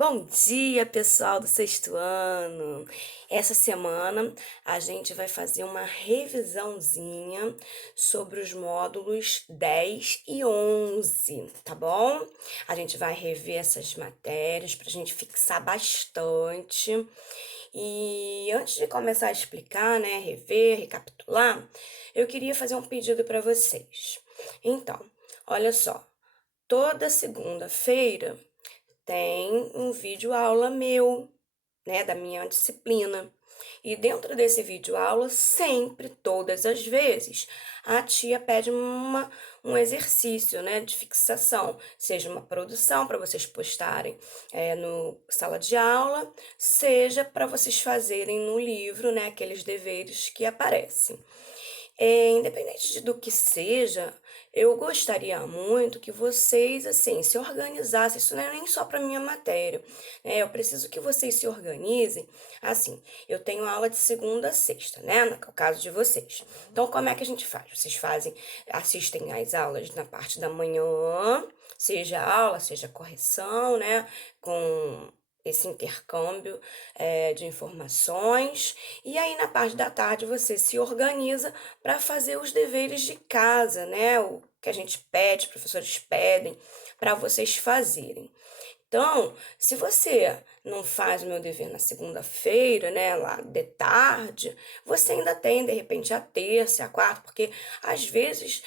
Bom dia, pessoal do sexto ano! Essa semana a gente vai fazer uma revisãozinha sobre os módulos 10 e 11, tá bom? A gente vai rever essas matérias para a gente fixar bastante. E antes de começar a explicar, né, rever, recapitular, eu queria fazer um pedido para vocês. Então, olha só, toda segunda-feira tem um vídeo aula meu, né, da minha disciplina. E dentro desse vídeo aula, sempre, todas as vezes, a tia pede um exercício, né, de fixação, seja uma produção para vocês postarem no sala de aula, seja para vocês fazerem no livro, né, aqueles deveres que aparecem. Independente do que seja, eu gostaria muito que vocês, assim, se organizassem. Isso não é nem só para minha matéria, né? Eu preciso que vocês se organizem. Assim, eu tenho aula de segunda a sexta, né? No caso de vocês. Então, como é que a gente faz? Vocês assistem às aulas na parte da manhã, seja aula, seja correção, né? Com esse intercâmbio de informações. E aí, na parte da tarde, você se organiza para fazer os deveres de casa, né? O que a gente pede, os professores pedem para vocês fazerem. Então, se você não faz o meu dever na segunda-feira, né, lá de tarde, você ainda tem, de repente, a terça, a quarta, porque às vezes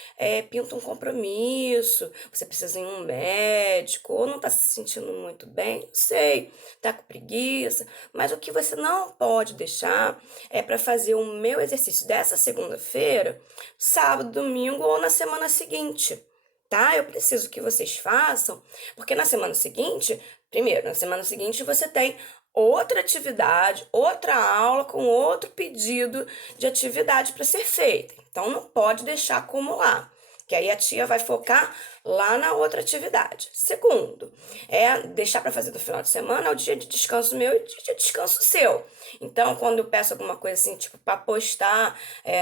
pinta um compromisso, você precisa ir em um médico, ou não está se sentindo muito bem, não sei, tá com preguiça, mas o que você não pode deixar é para fazer o meu exercício dessa segunda-feira, sábado, domingo ou na semana seguinte. Tá? Eu preciso que vocês façam, porque na semana seguinte, primeiro, na semana seguinte você tem outra atividade, outra aula com outro pedido de atividade para ser feita. Então não pode deixar acumular, que aí a tia vai focar lá na outra atividade. Segundo, é deixar para fazer no final de semana, é o dia de descanso meu e o dia de descanso seu. Então, quando eu peço alguma coisa assim, tipo, para postar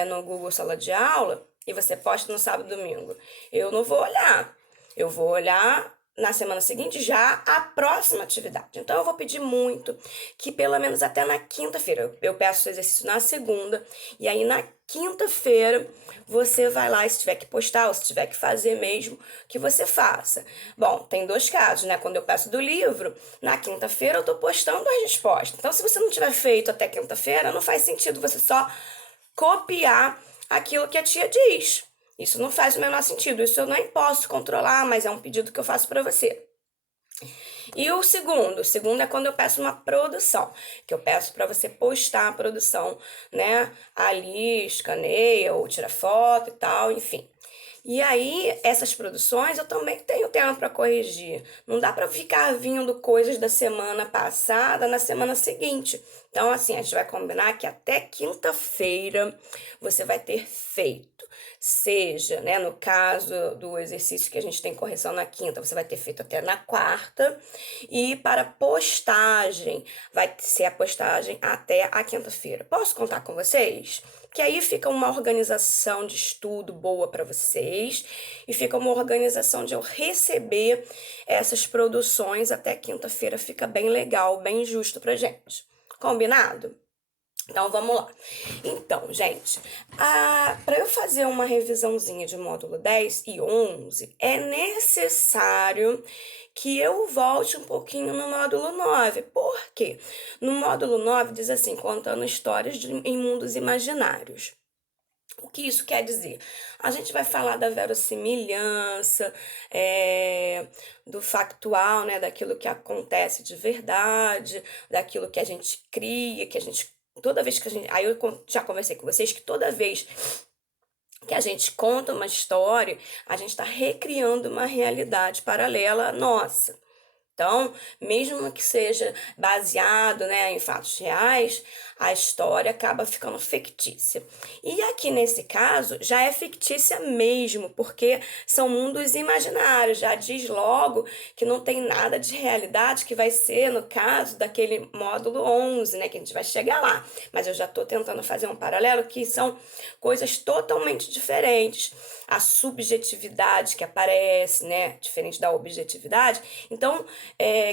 no Google Sala de Aula, e você posta no sábado e domingo, eu não vou olhar. Eu vou olhar na semana seguinte já a próxima atividade. Então eu vou pedir muito que pelo menos até na quinta-feira, eu peço o exercício na segunda, e aí na quinta-feira você vai lá, e se tiver que postar ou se tiver que fazer mesmo, que você faça. Bom, tem dois casos, né? Quando eu peço do livro, na quinta-feira eu tô postando a resposta. Então se você não tiver feito até quinta-feira, não faz sentido você só copiar aquilo que a tia diz. Isso não faz o menor sentido. Isso eu nem posso controlar, mas é um pedido que eu faço para você. E o segundo é quando eu peço uma produção, que eu peço para você postar a produção, né? Ali, escaneia ou tira foto e tal, enfim. E aí, essas produções eu também tenho tempo para corrigir. Não dá para ficar vindo coisas da semana passada na semana seguinte. Então, assim, a gente vai combinar que até quinta-feira você vai ter feito. Seja, né, no caso do exercício que a gente tem correção na quinta, você vai ter feito até na quarta. E para postagem, vai ser a postagem até a quinta-feira. Posso contar com vocês? Que aí fica uma organização de estudo boa para vocês e fica uma organização de eu receber essas produções até quinta-feira, fica bem legal, bem justo pra gente. Combinado? Então vamos lá. Então, gente, para eu fazer uma revisãozinha de módulo 10 e 11, é necessário que eu volte um pouquinho no módulo 9. Por quê? No módulo 9 diz assim, contando histórias em mundos imaginários. O que isso quer dizer? A gente vai falar da verossimilhança, do factual, né, daquilo que acontece de verdade, daquilo que a gente cria, que a gente toda vez que a gente, aí eu já conversei com vocês que toda vez que a gente conta uma história, a gente está recriando uma realidade paralela à nossa. Então, mesmo que seja baseado, né, em fatos reais, a história acaba ficando fictícia. E aqui nesse caso, já é fictícia mesmo, porque são mundos imaginários, já diz logo que não tem nada de realidade, que vai ser no caso daquele módulo 11, né, que a gente vai chegar lá. Mas eu já estou tentando fazer um paralelo que são coisas totalmente diferentes. A subjetividade que aparece, né, diferente da objetividade. Então,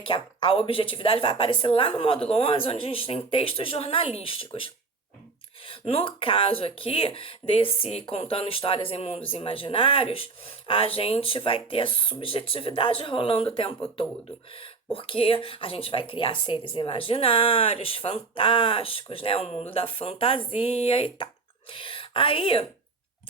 que a objetividade vai aparecer lá no módulo 11, onde a gente tem textos jornalísticos. No caso aqui, desse Contando Histórias em Mundos Imaginários, a gente vai ter a subjetividade rolando o tempo todo. Porque a gente vai criar seres imaginários, fantásticos, né? O mundo da fantasia e tal. Aí,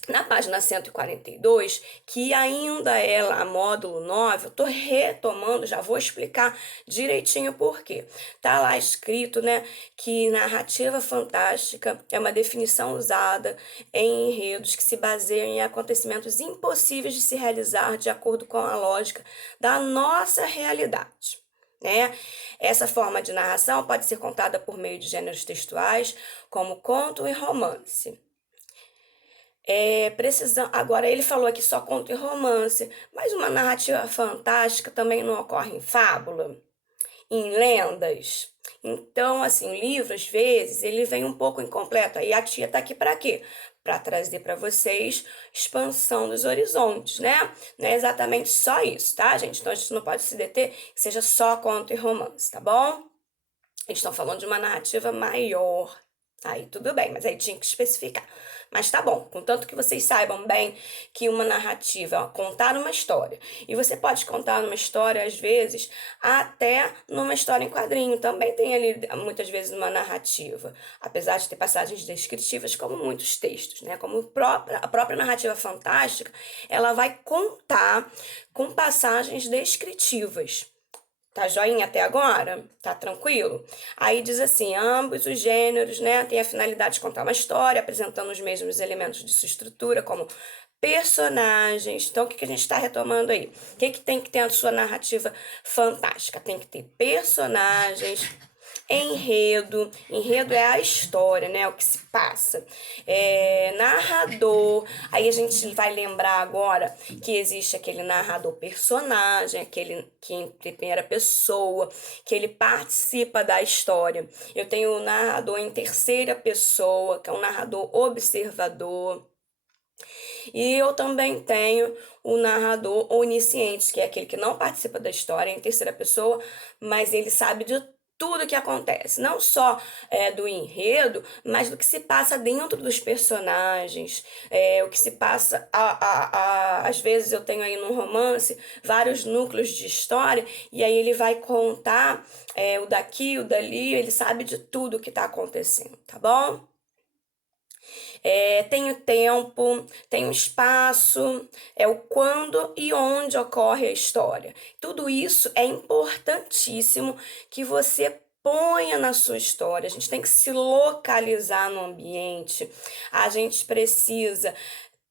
na página 142, que ainda é lá módulo 9, eu tô retomando, já vou explicar direitinho por quê. Tá lá escrito, né, que narrativa fantástica é uma definição usada em enredos que se baseiam em acontecimentos impossíveis de se realizar de acordo com a lógica da nossa realidade. Né? Essa forma de narração pode ser contada por meio de gêneros textuais, como conto e romance. Agora, ele falou aqui só conto e romance, mas uma narrativa fantástica também não ocorre em fábula, em lendas. Então, assim, o livro, às vezes, ele vem um pouco incompleto. Aí a tia tá aqui para quê? Para trazer para vocês expansão dos horizontes, né? Não é exatamente só isso, tá, gente? Então, a gente não pode se deter que seja só conto e romance, tá bom? Eles estão falando de uma narrativa maior. Aí tudo bem, mas aí tinha que especificar. Mas tá bom, contanto que vocês saibam bem que uma narrativa, ó, contar uma história. E você pode contar uma história, às vezes, até numa história em quadrinho. Também tem ali, muitas vezes, uma narrativa. Apesar de ter passagens descritivas, como muitos textos, né? Como a própria narrativa fantástica, ela vai contar com passagens descritivas. Tá joinha até agora? Tá tranquilo? Aí diz assim: ambos os gêneros, né, têm a finalidade de contar uma história, apresentando os mesmos elementos de sua estrutura, como personagens. Então, o que a gente está retomando aí? O que tem que ter a sua narrativa fantástica? Tem que ter personagens, enredo. Enredo é a história, né? O que se passa. Narrador. Aí a gente vai lembrar agora que existe aquele narrador personagem, aquele que em primeira pessoa, que ele participa da história. Eu tenho o narrador em terceira pessoa, que é um narrador observador. E eu também tenho o narrador onisciente, que é aquele que não participa da história em terceira pessoa, mas ele sabe de tudo que acontece, não só do enredo, mas do que se passa dentro dos personagens, o que se passa, às vezes eu tenho aí no romance vários núcleos de história, e aí ele vai contar o daqui, o dali, ele sabe de tudo que está acontecendo, tá bom? Tem o tempo, tem o espaço, é o quando e onde ocorre a história. Tudo isso é importantíssimo que você ponha na sua história. A gente tem que se localizar no ambiente. A gente precisa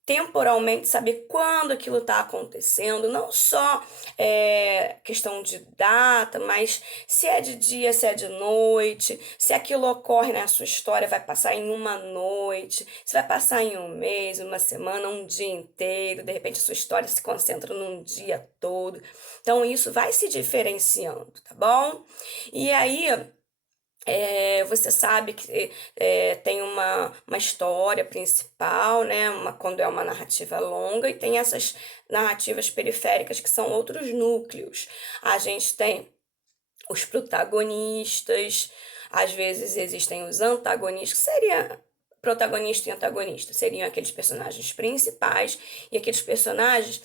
temporalmente saber quando aquilo está acontecendo, não só questão de data, mas se é de dia, se é de noite, se aquilo ocorre na sua história, vai passar em uma noite, se vai passar em um mês, uma semana, um dia inteiro, de repente a sua história se concentra num dia todo. Então isso vai se diferenciando, tá bom? E aí você sabe que tem uma história principal, né? Quando é uma narrativa longa, e tem essas narrativas periféricas que são outros núcleos. A gente tem os protagonistas, às vezes existem os antagonistas, que seria protagonista e antagonista, seriam aqueles personagens principais e aqueles personagens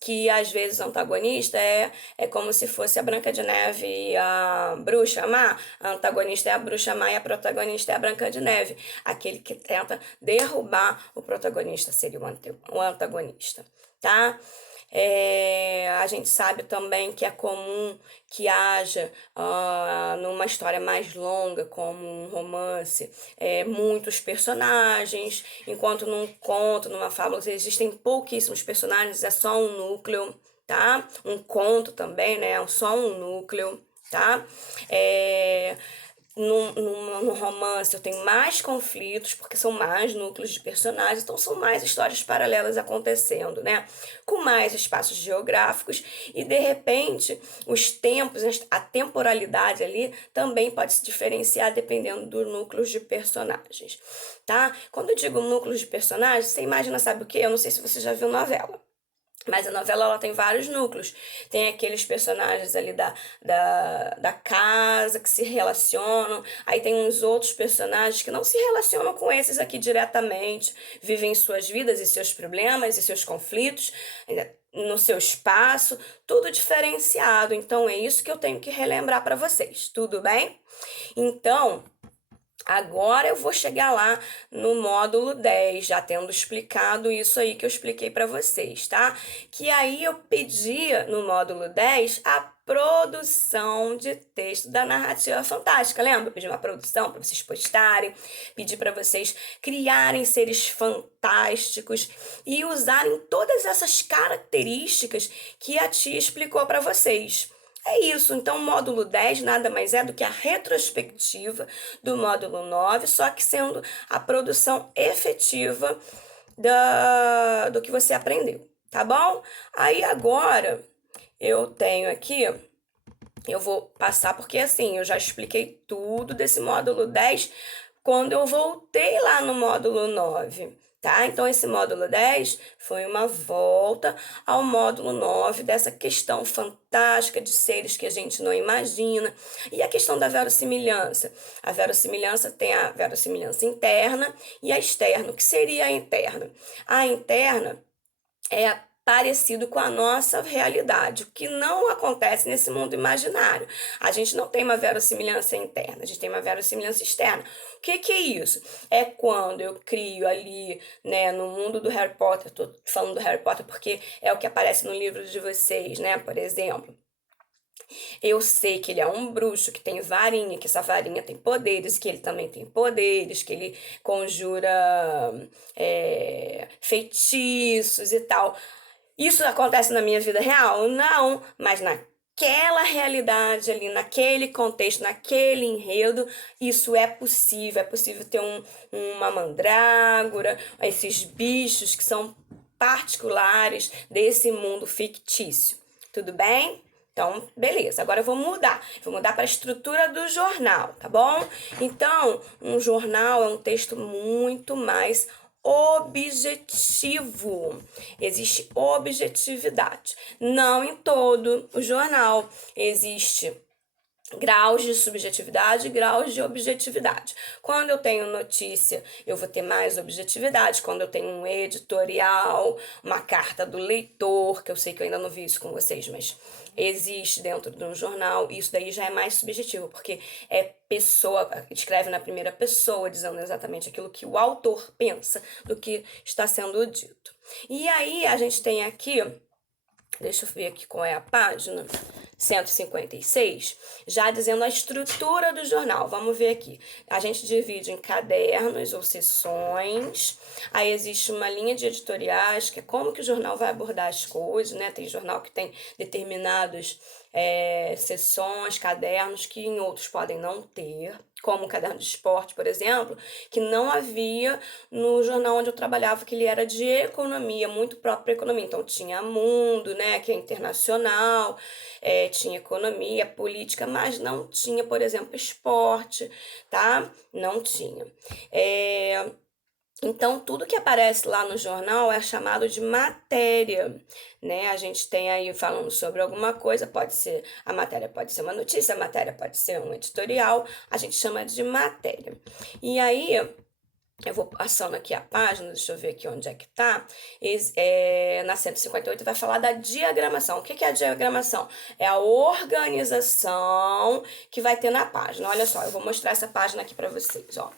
que às vezes o antagonista é como se fosse a Branca de Neve e a Bruxa Má. A antagonista é a Bruxa Má e a protagonista é a Branca de Neve. Aquele que tenta derrubar o protagonista seria o antagonista, tá? A gente sabe também que é comum que haja numa história mais longa, como um romance, muitos personagens, enquanto num conto, numa fábula, existem pouquíssimos personagens, é só um núcleo, tá? Um conto também, né? É só um núcleo, tá? No romance eu tenho mais conflitos, porque são mais núcleos de personagens, então são mais histórias paralelas acontecendo, né? Com mais espaços geográficos e, de repente, os tempos, a temporalidade ali também pode se diferenciar dependendo dos núcleos de personagens, tá? Quando eu digo núcleos de personagens, você imagina, sabe o quê? Eu não sei se você já viu novela. Mas a novela ela tem vários núcleos. Tem aqueles personagens ali da casa que se relacionam. Aí tem uns outros personagens que não se relacionam com esses aqui diretamente. Vivem suas vidas e seus problemas e seus conflitos no seu espaço. Tudo diferenciado. Então é isso que eu tenho que relembrar para vocês. Tudo bem? Então. Agora eu vou chegar lá no módulo 10, já tendo explicado isso aí que eu expliquei para vocês, tá? Que aí eu pedi no módulo 10 a produção de texto da narrativa fantástica. Lembra? Eu pedi uma produção para vocês postarem, pedi para vocês criarem seres fantásticos e usarem todas essas características que a tia explicou para vocês. É isso, então o módulo 10 nada mais é do que a retrospectiva do módulo 9, só que sendo a produção efetiva do que você aprendeu, tá bom? Aí agora eu tenho aqui, eu vou passar, porque assim, eu já expliquei tudo desse módulo 10 quando eu voltei lá no módulo 9. Tá? Então, esse módulo 10 foi uma volta ao módulo 9 dessa questão fantástica de seres que a gente não imagina. E a questão da verossimilhança. A verossimilhança tem a verossimilhança interna e a externa. O que seria a interna? A interna é parecido com a nossa realidade, o que não acontece nesse mundo imaginário. A gente não tem uma verossimilhança interna, a gente tem uma verossimilhança externa. O que que é isso? É quando eu crio ali, né, no mundo do Harry Potter, tô falando do Harry Potter porque é o que aparece no livro de vocês, né, por exemplo. Eu sei que ele é um bruxo que tem varinha, que essa varinha tem poderes, que ele também tem poderes, que ele conjura feitiços e tal. Isso acontece na minha vida real? Não, mas naquela realidade ali, naquele contexto, naquele enredo, isso é possível ter uma mandrágora, esses bichos que são particulares desse mundo fictício. Tudo bem? Então, beleza. Agora eu vou mudar. Vou mudar para a estrutura do jornal, tá bom? Então, um jornal é um texto muito mais objetivo. Existe objetividade. Não em todo o jornal existe graus de subjetividade e graus de objetividade. Quando eu tenho notícia, eu vou ter mais objetividade. Quando eu tenho um editorial, uma carta do leitor, que eu sei que eu ainda não vi isso com vocês, mas existe dentro de um jornal, isso daí já é mais subjetivo, porque é pessoa, escreve na primeira pessoa, dizendo exatamente aquilo que o autor pensa do que está sendo dito. E aí a gente tem aqui, deixa eu ver aqui qual é a página, 156, já dizendo a estrutura do jornal. Vamos ver aqui. A gente divide em cadernos ou sessões. Aí existe uma linha de editoriais, que é como que o jornal vai abordar as coisas, né? Tem jornal que tem determinados sessões, cadernos, que em outros podem não ter, como o caderno de esporte, por exemplo, que não havia no jornal onde eu trabalhava, que ele era de economia, muito próprio para economia. Então tinha Mundo, né, que é internacional, tinha economia, política, mas não tinha, por exemplo, esporte, tá? Não tinha. Então, tudo que aparece lá no jornal é chamado de matéria, né? A gente tem aí falando sobre alguma coisa, pode ser, a matéria pode ser uma notícia, a matéria pode ser um editorial, a gente chama de matéria. E aí, eu vou passando aqui a página, deixa eu ver aqui onde é que tá. Na 158 vai falar da diagramação. O que é a diagramação? É a organização que vai ter na página. Olha só, eu vou mostrar essa página aqui para vocês, ó.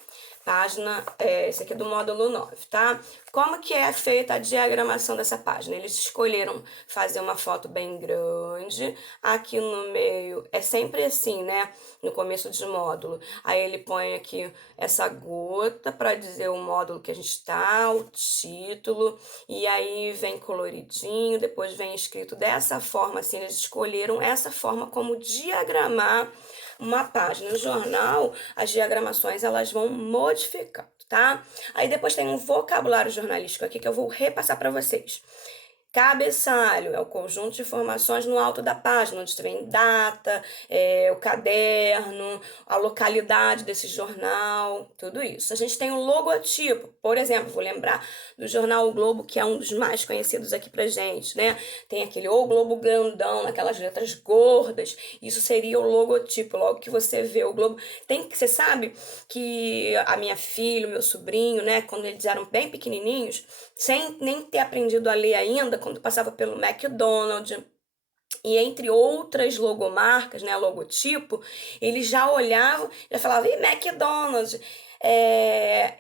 Página, esse aqui é do módulo 9, tá? Como que é feita a diagramação dessa página? Eles escolheram fazer uma foto bem grande, aqui no meio, é sempre assim, né? No começo de módulo. Aí ele põe aqui essa gota para dizer o módulo que a gente está, o título, e aí vem coloridinho, depois vem escrito dessa forma, assim, eles escolheram essa forma como diagramar uma página. No jornal, as diagramações elas vão modificando, tá? Aí depois tem um vocabulário jornalístico aqui que eu vou repassar para vocês. Cabeçalho é o conjunto de informações no alto da página, onde tem data, o caderno, a localidade desse jornal, tudo isso. A gente tem o logotipo, por exemplo, vou lembrar do jornal O Globo, que é um dos mais conhecidos aqui pra gente, né? Tem aquele O Globo grandão, aquelas letras gordas, isso seria o logotipo. Logo que você vê o Globo, você sabe que a minha filha, o meu sobrinho, né, quando eles eram bem pequenininhos, sem nem ter aprendido a ler ainda, quando passava pelo McDonald's e entre outras logomarcas, né, logotipo, eles já olhavam, já falavam, e McDonald's,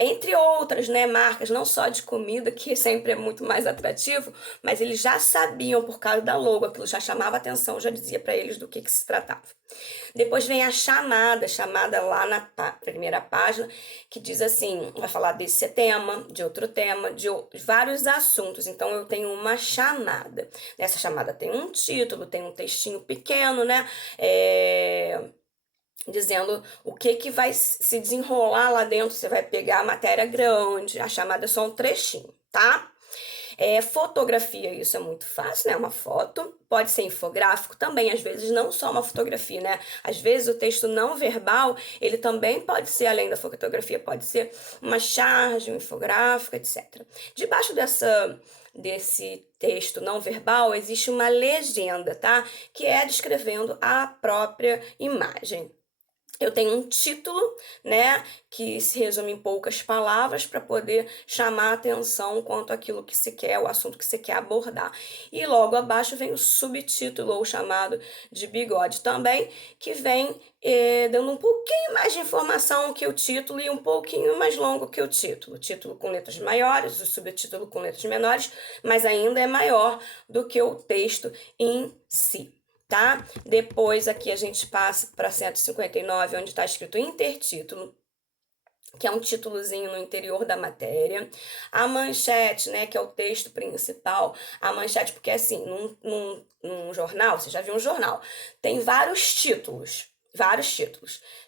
entre outras, né, marcas, não só de comida, que sempre é muito mais atrativo, mas eles já sabiam por causa da logo, aquilo já chamava atenção, já dizia para eles do que se tratava. Depois vem a chamada lá na primeira página, que diz assim, vai falar desse tema, de outro tema, de vários assuntos. Então, eu tenho uma chamada. Nessa chamada tem um título, tem um textinho pequeno, né? Dizendo o que vai se desenrolar lá dentro. Você vai pegar a matéria grande, a chamada é só um trechinho, tá? Fotografia, isso é muito fácil, né? Uma foto, pode ser infográfico também, às vezes não só uma fotografia, né? Às vezes o texto não verbal, ele também pode ser, além da fotografia, pode ser uma charge, um infográfico, etc. Debaixo desse texto não verbal, existe uma legenda, tá? Que é descrevendo a própria imagem. Eu tenho um título, né, que se resume em poucas palavras para poder chamar a atenção quanto àquilo que se quer, o assunto que você quer abordar. E logo abaixo vem o subtítulo, ou chamado de bigode também, que vem dando um pouquinho mais de informação que o título e um pouquinho mais longo que o título. O título com letras maiores, o subtítulo com letras menores, mas ainda é maior do que o texto em si. Tá? Depois aqui a gente passa para 159, onde está escrito intertítulo, que é um títulozinho no interior da matéria. A manchete, né, que é o texto principal. A manchete, porque assim, num jornal, você já viu um jornal, tem vários títulos.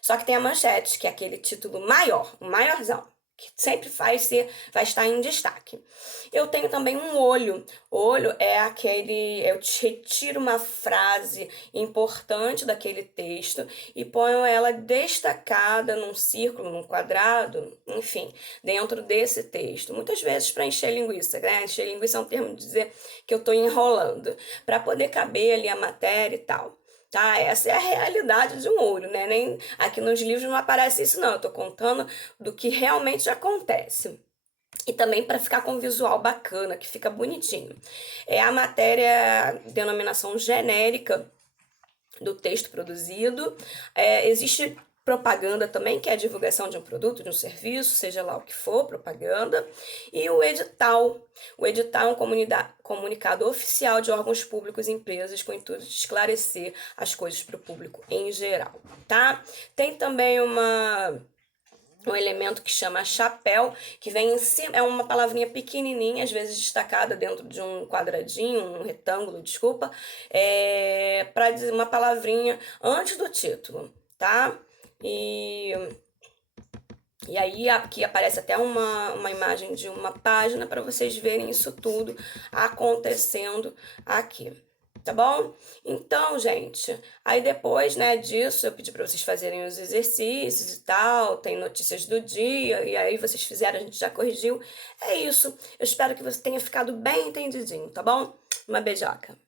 Só que tem a manchete, que é aquele título maior, o maiorzão, que sempre vai estar em destaque. Eu tenho também um olho. Olho é aquele, eu retiro uma frase importante daquele texto e ponho ela destacada num círculo, num quadrado, enfim, dentro desse texto. Muitas vezes para encher linguiça, né? Encher linguiça é um termo de dizer que eu estou enrolando, para poder caber ali a matéria e tal. Tá? Essa é a realidade de um olho, né? Nem aqui nos livros não aparece isso, não. Eu tô contando do que realmente acontece. E também para ficar com um visual bacana, que fica bonitinho. É a matéria, denominação genérica do texto produzido. Existe propaganda também, que é a divulgação de um produto, de um serviço, seja lá o que for, propaganda. E o edital. O edital é um comunicado oficial de órgãos públicos e empresas com o intuito de esclarecer as coisas para o público em geral, tá? Tem também um elemento que chama chapéu, que vem em cima, é uma palavrinha pequenininha, às vezes destacada dentro de um quadradinho, um retângulo, desculpa, para dizer uma palavrinha antes do título, tá? E aí aqui aparece até uma imagem de uma página para vocês verem isso tudo acontecendo aqui. Tá bom? Então, gente, aí depois, né, disso, eu pedi para vocês fazerem os exercícios e tal, tem notícias do dia, e aí vocês fizeram, a gente já corrigiu. É isso. Eu espero que você tenha ficado bem entendidinho, tá bom? Uma beijoca.